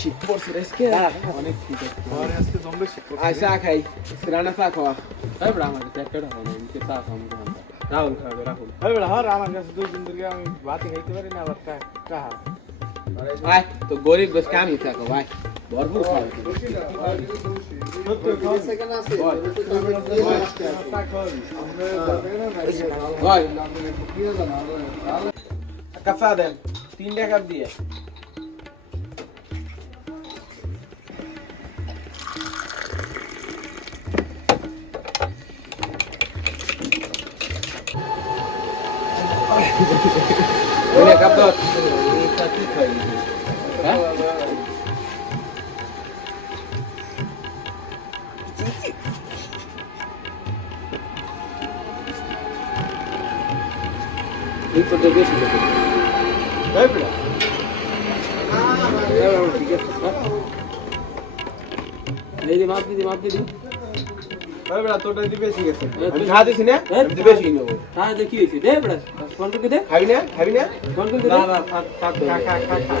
শীত পড়ছে আজকে অনেক শীত আরে আজকে জম্বে শীত পড়ছে। আয় চা খাই রান্না চা খাওয়া এই বড় আমার কাছে একটা টাকা নেই কে চা খাবো রাহুল খাবে রাহুল এই বেটা হর আমার কাছে 2 দিন ধরে আমি ভাত খাইতে পারি না আবার টাকা আয় তো গরিব বেশ কামই থাকো ভাই ভরপুর খাবে ভাই কাফা দেন 3 টাকা দিয়ে Ini kapot. Ini satu kali. Hah? Ini foto dia sudah. এই বেটা এই মাপ দিদি এই বেটা তোটা দিবে ঠিক আছে আমি খা দিছি না আমি তো বেশি নেব হ্যাঁ দেখি হইছে দে বড় ফোন করে দে খাবি না ফোন করে দে না না থাক থাক খা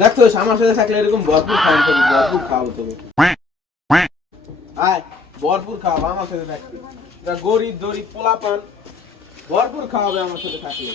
দেখতো আমার সাথে থাকলে এরকম ভরপুর খাওয়া হবে ভরপুর খাওয়া তবে আয় ভরপুর খাওয়া আমার সাথে থাকলে গরিব দরিব পোলাপান ভরপুর খাওয়া হবে আমার সাথে থাকলে